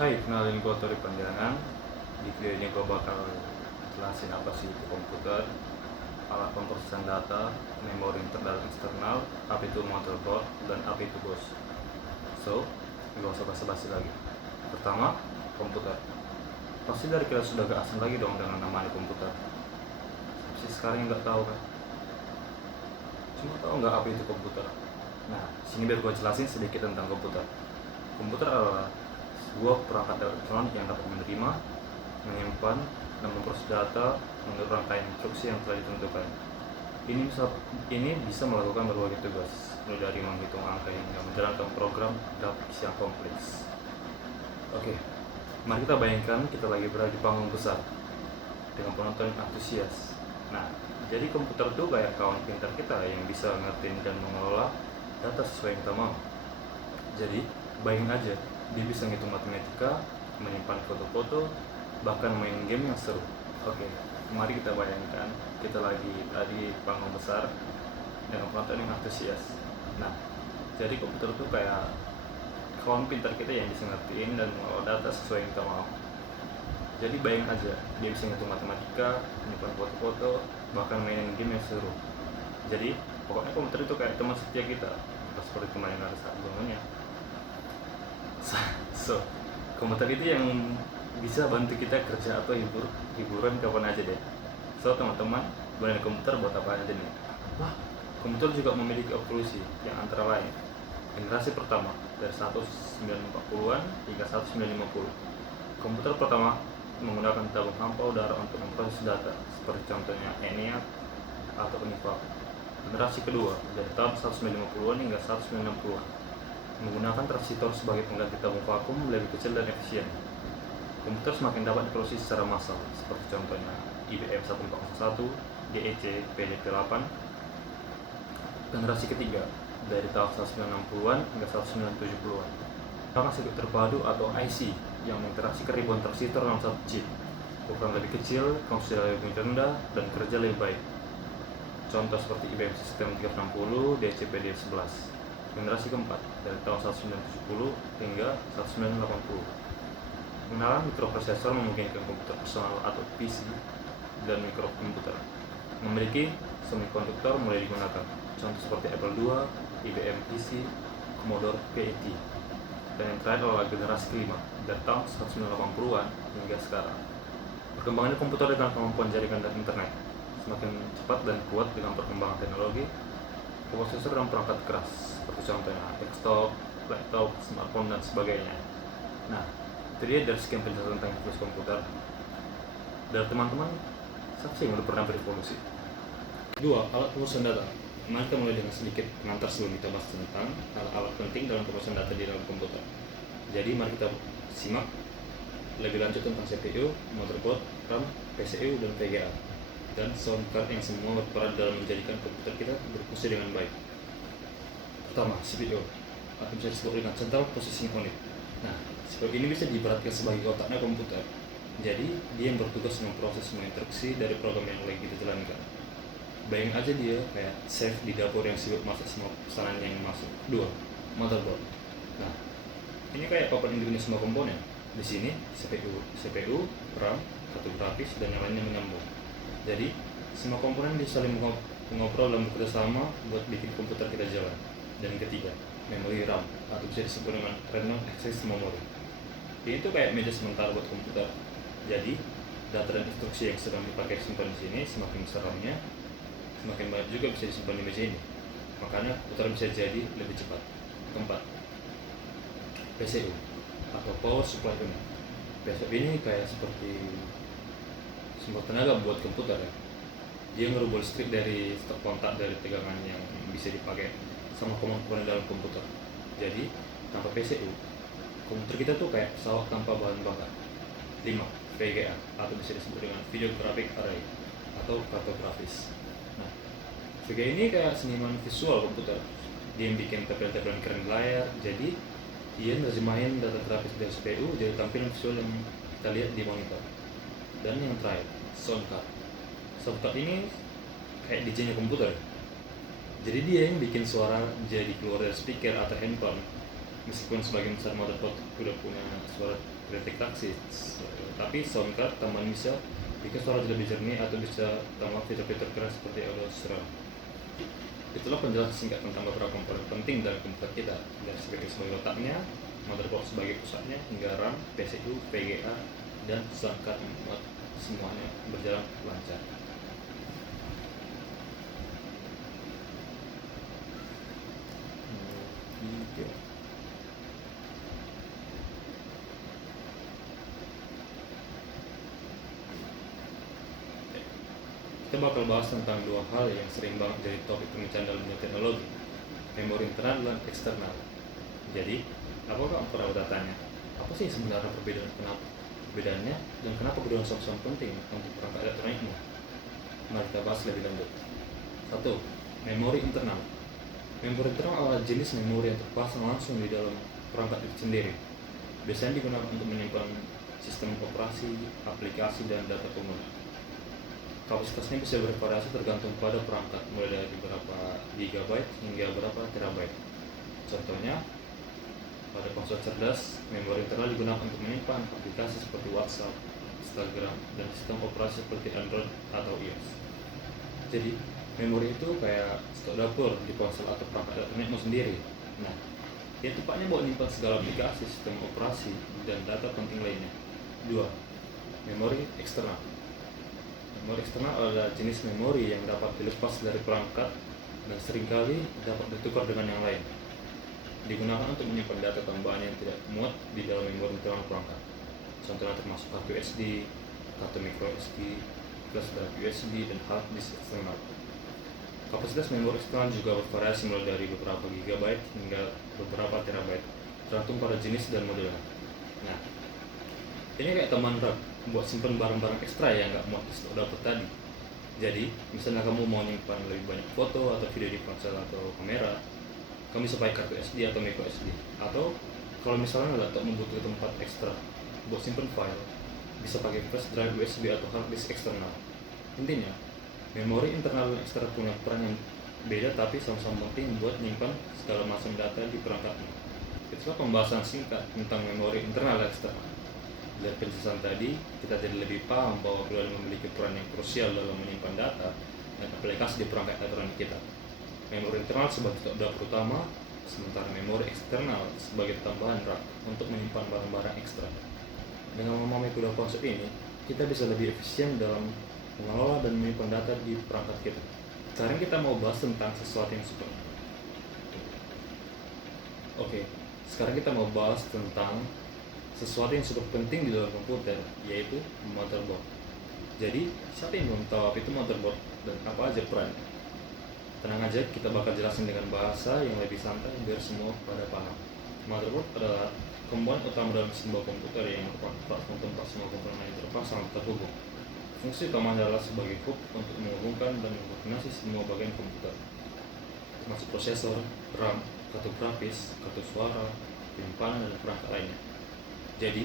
Hai, kenalin gue Tori Panjangan. Di video ini gue bakal jelasin apa sih itu komputer, alat pemrosesan data, memori internal dan eksternal, apa itu motherboard, dan apa itu BIOS. So, gak usah basa-basi lagi. Pertama, komputer. Pasti dari kita sudah gak asing lagi dong dengan namanya komputer. Tapi sekarang nggak tahu kan? Cuma tahu nggak apa itu komputer? Nah, sini biar gue jelasin sedikit tentang komputer. Komputer adalah sebuah perangkat elektronik yang dapat menerima, menyimpan, dan memproses data menurut rangkaian instruksi yang telah ditentukan. Ini bisa melakukan berbagai tugas, mulai dari menghitung angka hingga menjalankan program grafis yang kompleks. Oke, mari kita bayangkan kita lagi berada di panggung besar dengan penonton yang antusias. Nah, jadi komputer itu kayak kawan pintar kita yang bisa ngertiin dan mengelola data sesuai yang kita mau. Jadi, bayangin aja, dia bisa ngitung matematika, menyimpan foto-foto, bahkan main game yang seru. Oke, mari kita bayangkan kita lagi di panggung besar dengan penonton yang antusias. Nah, jadi komputer itu kayak kawan pintar kita yang bisa ngertiin dan mengelola data sesuai yang kita mau. Jadi bayangin aja, dia bisa ngitung matematika, menyimpan foto-foto, bahkan main game yang seru. Jadi, pokoknya komputer itu kayak teman setia kita, bukan seperti teman yang ada saat bangunnya. So, komputer itu yang bisa bantu kita kerja atau hiburan kapan aja deh. So, teman-teman, gunain komputer buat apa aja nih? Wah, komputer juga memiliki evolusi yang antara lain generasi pertama dari 1940-an hingga 1950. Komputer pertama menggunakan tabung hampa udara untuk memproses data, seperti contohnya ENIAC atau ENIAC. Generasi kedua dari tahun 1950-an hingga 1960-an menggunakan transistor sebagai pengganti tabung vakum lebih kecil dan efisien. Komputer semakin dapat diproduksi secara massal, seperti contohnya IBM 1401, GEC, PDP-8. Generasi ketiga dari tahun 1960-an hingga 1970-an menggunakan sirkuit terpadu atau IC yang menginteraksikan ribuan transistor dalam satu chip. Ukuran lebih kecil, fungsi lebih rendah, dan kerja lebih baik. Contoh seperti IBM System 360, DCP-D11. Generasi keempat dari tahun 1970 hingga 1980. Pengenalan mikroprosesor memungkinkan komputer personal atau PC dan mikrokomputer memiliki semikonduktor mulai digunakan. Contoh seperti Apple II, IBM PC, Commodore PET. Dan yang terakhir adalah generasi kelima dari tahun 1980-an hingga sekarang. Perkembangan komputer dengan kemampuan jaringan dan internet semakin cepat dan kuat dengan perkembangan teknologi, prosesor dan perangkat keras seperti contohnya desktop, laptop, smartphone, dan sebagainya. Nah, itu dia dari sekian penjelasan tentang evolusi komputer. Dari teman-teman, siapa sih yang udah pernah berevolusi? Dua, alat pemrosesan data. Mari kita mulai dengan sedikit pengantar sebelum kita bahas tentang alat-alat penting dalam pemrosesan data di dalam komputer. Jadi mari kita simak lebih lanjut tentang CPU, motherboard, RAM, PCU, dan VGA, dan sound card yang semua berperan dalam menjadikan komputer kita berfungsi dengan baik. Pertama, CPU atau bisa disebut dengan Central Processing Unit. Nah, CPU ini bisa diibaratkan sebagai otaknya komputer. Jadi, dia yang bertugas memproses semua instruksi dari program yang lagi kita jalankan. Bayangin aja dia kayak chef di dapur yang sibuk masak semua pesanan yang masuk. Dua, motherboard. Nah, ini kayak papan induknya semua komponen. Di sini CPU, RAM, kartu grafis, dan yang lainnya menyambung. Jadi, semua komponen bisa saling mengobrol dan bekerja sama buat bikin komputer kita jalan. Dan yang ketiga, memori RAM atau bisa disebut dengan random access memory. Ini tuh kayak meja sementara buat komputer. Jadi, data dan instruksi yang sedang dipakai simpan di sini semakin besar RAM-nya, semakin banyak juga bisa disimpan di meja ini. Makanya komputer bisa jadi lebih cepat. Keempat, PCU atau Power Supply Unit. PCU ini kayak seperti sumber tenaga buat komputer ya. Dia ngerubah listrik dari stop kontak dari tegangan yang bisa dipakai sama komponen dalam komputer. Jadi tanpa PCU, komputer kita tuh kayak pesawat tanpa bahan bakar. 5. VGA atau bisa disebut dengan Video Graphic Array atau kartografis. Nah, VGA ini kayak seniman visual komputer. Dia yang bikin tabel-tabelan keren di layar. Jadi dia nerjemahin data grafis dari CPU jadi tampilan visual yang kita lihat di monitor. Dan yang terakhir, sound card. Sound card ini kayak DJ-nya komputer. Jadi dia yang bikin suara jadi keluar dari speaker atau handphone. Meskipun sebagian besar motherboard udah punya suara kritik taksis, tapi sound card tambahan bisa bikin suara lebih jernih atau bisa tambah fitur-fitur keren seperti audio surround. Itulah penjelasan singkat tentang beberapa komponen penting dalam komputer kita, dari CPU sebagai otaknya, motherboard sebagai pusatnya, hingga RAM, PCU, VGA, dan sound card membuat semuanya berjalan lancar. Kita bakal bahas tentang dua hal yang sering banget jadi topik pembicaraan dalam dunia teknologi, memori internal dan eksternal. Jadi, apakah kamu pernah bertanya, apa sih sebenarnya perbedaannya dan kenapa keduanya sama-sama penting untuk perangkat elektronikmu? Mari kita bahas lebih lanjut. 1. Memori internal. Memori internal adalah jenis memori yang terpasang langsung di dalam perangkat itu sendiri. Biasanya digunakan untuk menyimpan sistem operasi, aplikasi, dan data pengguna. Kapasitasnya bisa bervariasi tergantung pada perangkat, mulai dari beberapa gigabyte hingga berapa terabyte. Contohnya, pada ponsel cerdas, memori internal digunakan untuk menyimpan aplikasi seperti WhatsApp, Instagram, dan sistem operasi seperti Android atau iOS. Jadi, memori itu kayak stok dapur di ponsel atau perangkat elektronikmu sendiri. Nah, dia tempatnya buat menyimpan segala aplikasi, sistem operasi, dan data penting lainnya. 2. Memori eksternal. Memori eksternal adalah jenis memori yang dapat dilepas dari perangkat dan seringkali dapat ditukar dengan yang lain. Digunakan untuk menyimpan data tambahan yang tidak muat di dalam memori internal perangkat. Contohnya termasuk kartu SD, kartu micro SD, flash drive USB, dan hard disk eksternal. Kapasitas memori eksternal juga bervariasi mulai dari beberapa gigabyte hingga beberapa terabyte, tergantung pada jenis dan modelnya. Nah, ini kayak teman rak buat simpen barang-barang ekstra yang nggak mau di stok dapur tadi. Jadi, misalnya kamu mau nyimpan lebih banyak foto atau video di ponsel atau kamera, kamu bisa pakai kartu SD atau micro SD. Atau kalau misalnya laptop membutuhkan tempat ekstra buat simpen file, bisa pakai flash drive USB atau hard disk eksternal. Intinya, memori internal dan eksternal punya peran yang beda tapi sama-sama penting buat menyimpan segala macam data di perangkatmu. Itulah pembahasan singkat tentang memori internal dan eksternal. Dari penjelasan tadi, kita jadi lebih paham bahwa keduanya memiliki peran yang krusial dalam menyimpan data dan aplikasi di perangkat elektronik kita. Memori internal sebagai stok dapur utama, sementara memori eksternal sebagai tambahan RAM untuk menyimpan barang-barang ekstra. Dengan memahami kedua konsep ini, kita bisa lebih efisien dalam mengelola dan menyimpan data di perangkat kita. Sekarang kita mau bahas tentang sesuatu yang super. Oke, sekarang kita mau bahas tentang sesuatu yang super penting di dalam komputer, yaitu motherboard. Jadi, siapa yang belum tahu apa itu motherboard dan apa aja perannya? Tenang aja, kita bakal jelasin dengan bahasa yang lebih santai biar semua pada paham. Motherboard adalah komponen utama dalam sebuah komputer yang merupakan platform tempat semua komponen yang terpasang terhubung. Fungsi utamanya adalah sebagai hub untuk menghubungkan dan mengkoordinasi semua bagian komputer, termasuk prosesor, RAM, kartu grafis, kartu suara, penyimpanan, dan perangkat lainnya. Jadi,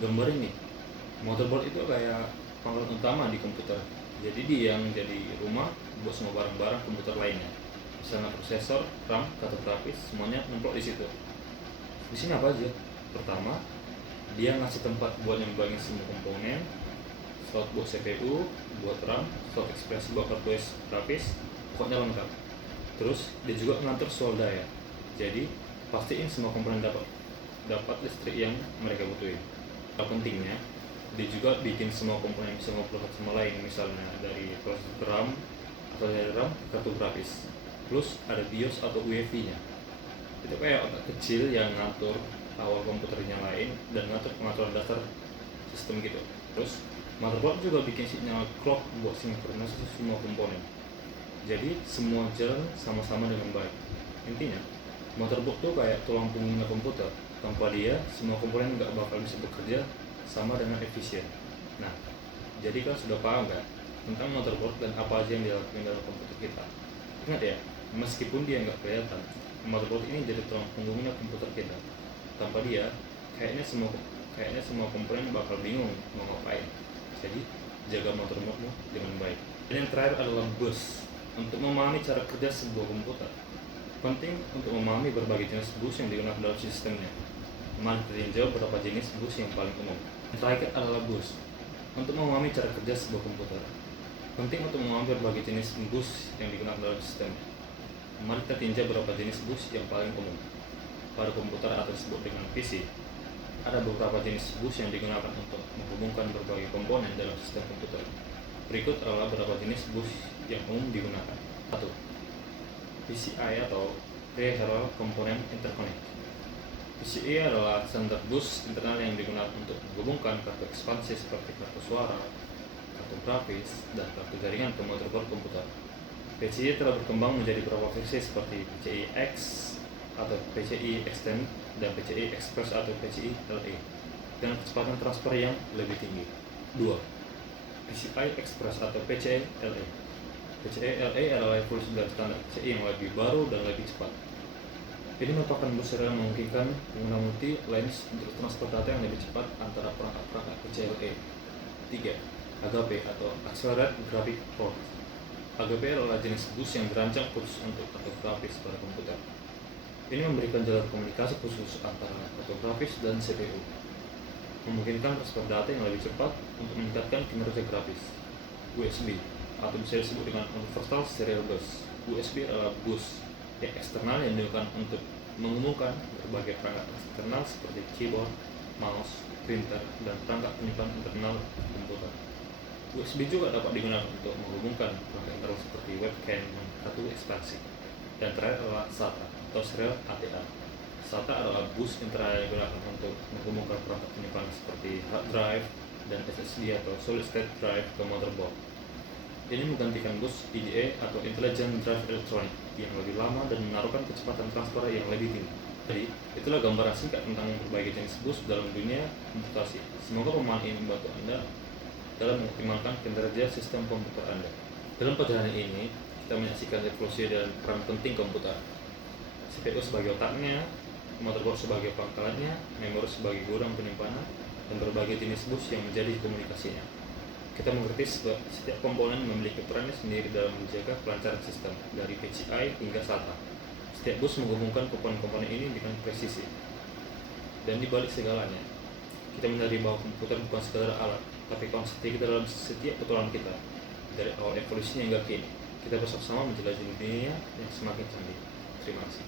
gambar ini, motherboard itu kayak pangkalan utama di komputer. Jadi dia yang jadi rumah buat semua barang-barang komputer lainnya. Misalnya prosesor, RAM, kartu grafis, semuanya nemplok di situ. Di sini apa aja? Pertama, dia ngasih tempat buat nyambungin semua komponen, slot buat CPU, buat RAM, slot ekspresi buat kartu grafis, pokoknya lengkap. Terus dia juga mengatur soal daya. Jadi pastiin semua komponen dapat listrik yang mereka butuhin. Pentingnya, dia juga bikin semua komponen yang bisa ngobrol satu sama lain, misalnya dari prosesor RAM atau dari RAM ke kartu grafis. Plus ada BIOS atau UEFI-nya. Itu kayak otak kecil yang ngatur awal komputernya lain dan ngatur pengaturan dasar sistem gitu. Terus motherboard juga bikin sinyal clock buat sinkronisasi semua komponen. Jadi semua jalan sama-sama dengan baik. Intinya, motherboard tuh kayak tulang punggungnya komputer. Tanpa dia, semua komponen nggak bakal bisa bekerja sama dengan efisien. Nah, jadi kan sudah paham kan tentang motherboard dan apa aja yang dilakukan dalam komputer kita. Ingat ya, meskipun dia nggak kelihatan, motherboard ini jadi tulang punggungnya komputer kita. Tanpa dia, kayaknya semua komponen bakal bingung mau ngapain. Jadi, jaga motherboardmu dengan baik. Dan yang terakhir adalah BUS. Untuk memahami cara kerja sebuah komputer, penting untuk memahami berbagai jenis BUS yang digunakan dalam sistemnya. Mari kita tinjau beberapa jenis bus yang paling umum. Yang terakhir adalah bus. Untuk memahami cara kerja sebuah komputer, penting untuk memahami berbagai jenis bus yang digunakan dalam sistem. Mari kita tinjau beberapa jenis bus yang paling umum. Pada komputer atau disebut dengan PC, ada beberapa jenis bus yang digunakan untuk menghubungkan berbagai komponen dalam sistem komputer. Berikut adalah beberapa jenis bus yang umum digunakan. 1. PCI atau Peripheral Component Interconnect. PCI adalah standar bus internal yang digunakan untuk menghubungkan kartu ekspansi seperti kartu suara, kartu grafis, dan kartu jaringan ke motherboard komputer. PCI telah berkembang menjadi beberapa versi seperti PCI X atau PCI Extend dan PCI Express atau PCI LE dengan kecepatan transfer yang lebih tinggi. 2. PCI Express atau PCI LE. PCI LE adalah evolusi dari standar PCI yang lebih baru dan lebih cepat. Ini merupakan bus serial yang memungkinkan pengguna multi lanes untuk transfer data yang lebih cepat antara perangkat-perangkat PCI LE. 3. AGP atau Accelerated Graphic Port. AGP adalah jenis bus yang dirancang khusus untuk kartu grafis pada komputer. Ini memberikan jalur komunikasi khusus antara kartu grafis dan CPU, memungkinkan transfer data yang lebih cepat untuk meningkatkan kinerja grafis. USB atau bisa disebut dengan Universal Serial Bus. USB adalah bus yang eksternal yang digunakan untuk menghubungkan berbagai perangkat eksternal seperti keyboard, mouse, printer, dan perangkat penyimpan internal komputer. USB juga dapat digunakan untuk menghubungkan perangkat internal seperti webcam dan kartu ekspansi. Dan terakhir adalah SATA atau Serial ATA. SATA adalah bus internal yang digunakan untuk menghubungkan perangkat penyimpanan seperti hard drive dan SSD atau solid state drive ke motherboard. Ini menggantikan bus EDA atau Intelligent Drive Electronic yang lebih lama dan menaruhkan kecepatan transfer yang lebih tinggi. Jadi, itulah gambaran singkat tentang berbagai jenis bus dalam dunia komputasi. Semoga pemahaman ini membantu Anda dalam mengoptimalkan kinerja sistem komputer Anda. Dalam perjalanan ini, kita menyaksikan evolusi dan peran penting komputer. CPU sebagai otaknya, motherboard sebagai pangkalannya, memori sebagai gudang penyimpanan, dan berbagai jenis bus yang menjadi komunikasinya. Kita mengerti setiap komponen memiliki perannya sendiri dalam menjaga kelancaran sistem, dari PCI hingga SATA. Setiap bus menghubungkan komponen-komponen ini dengan presisi. Dan di balik segalanya, kita menyadari bahwa komputer bukan sekadar alat, tapi konsep kita dalam setiap petualangan kita. Dari awal evolusinya hingga kini, kita bersama-sama menjelajahi dunia yang semakin canggih. Terima kasih.